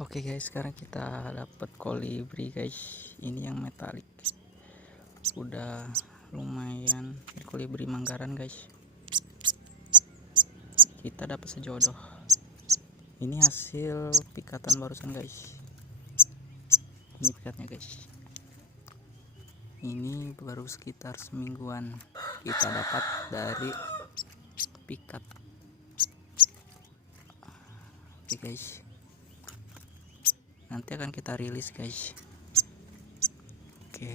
Oke guys, sekarang kita dapat kolibri guys. Ini yang metalik. Udah lumayan kolibri Manggaran guys. Kita dapat sejodoh. Ini hasil pikatan barusan guys. Ini pikatnya guys. Ini baru sekitar semingguan kita dapat dari pikat. Oke guys, nanti akan kita rilis guys. Oke.